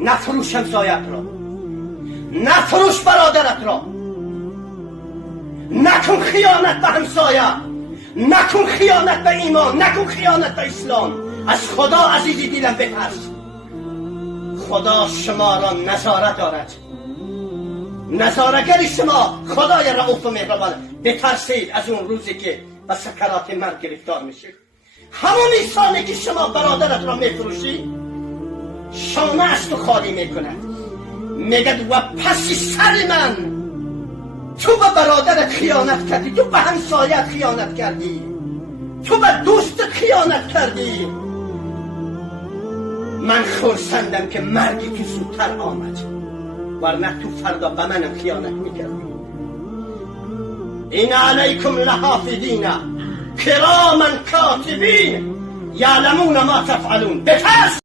نفروش همسایت را، نفروش برادرت را، نکن خیانت به همسایه، نکن خیانت به ایمان، نکن خیانت به اسلام. از خدا عزیزی دیدم بترس. خدا شما را نظاره دارد، نظاره‌گر شما خدای رئوف و مهربان. بترسید از اون روزی که به سکرات مرگ گرفتار میشید. همون انسانی که شما برادرت را میفروشی شانه از تو خالی میکند، میگد و پس سر من تو به برادرت خیانت کردی، تو به همسایت خیانت کردی، تو به دوستت خیانت کردی. من خرسندم که مرگی که زودتر آمد، ورنه تو فردا به منم خیانت میکردی. این علیکم لحافظین کراما کاتبین یعلمون ما تفعلون. بترس.